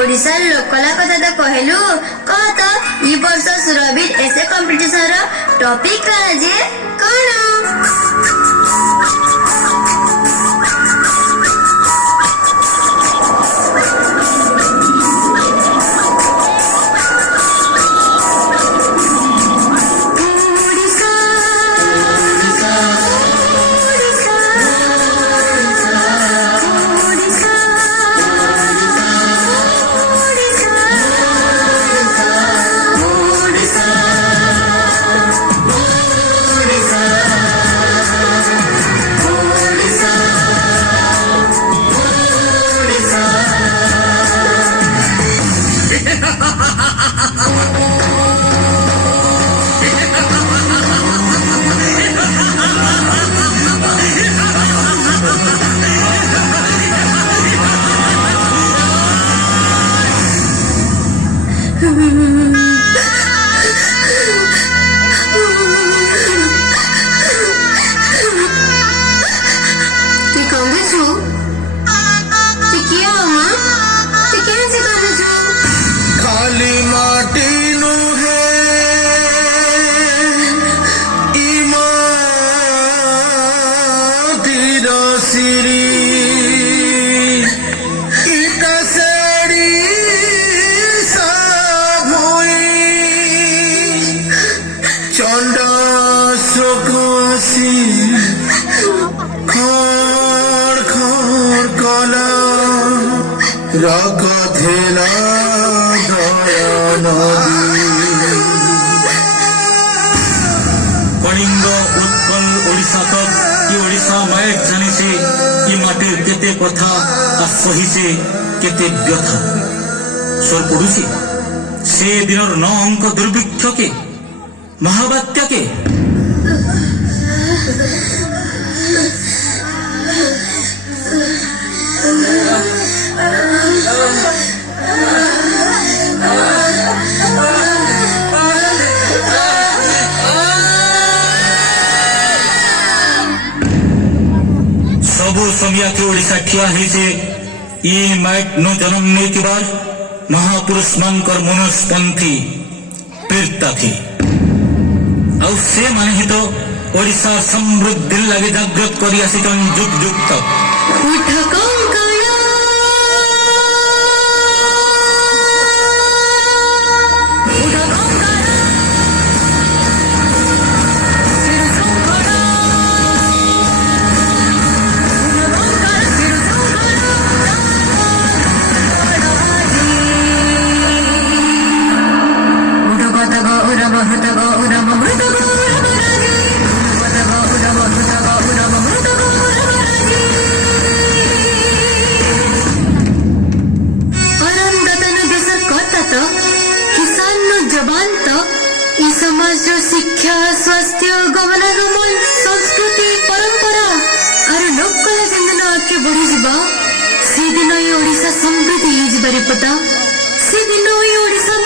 ओडिशार लोककला कथा कहलु कह तो ई वर्ष सुरभि एसे कंपटीशन रो टॉपिक करा जे कोन कलिंग उत्कल ओडिशा तक कि ओडिशा मायक जानी से कि माटे केते कथा आ सही से केते व्यथा स्वर पड़ुसी से दिनर 9 अंक दुर्भिक्ष के महाबात्या के सबु समिया के ओडिशा ठिया है ये माइक नो जन्म नहीं महापुरुष मानकर मनुष्यपंथी प्रेरता थी। ଆଉ ସେମାନେ ହିଁ ତ ଓଡ଼ିଶା ସମୃଦ୍ଧି ଲାଗି ଜାଗ୍ରତ କରି ଆସିଛନ୍ ଯୁଗ ଯୁଗ ତକ। ଉଠ କଙ୍କଣ ଉଠ କଙ୍କଣ ଶିର ଶଙ୍କଣ ଉଠ କଙ୍କଣ ଶିର ଶଙ୍କଣ ଉଠ କତକ ଉରବ ହୃତକ ଉରବ ମୃତକ ଉରବ ରାଜି ଉଠ କତକ ଉରବ ହୃତକ ଉରବ ମୃତକ ଉରବ ରାଜି अनंततन देशर कर्ता तो किसान नो जवान तो ई समाज जो शिक्षा स्वास्थ्य गमनागमन संस्कृति परंपरा और लोक कला जिंदन आगे बढ़ी जीवा से दिन ये ओडिशा समृद्धि ही जीवारे पता से दिन ये ओडिशा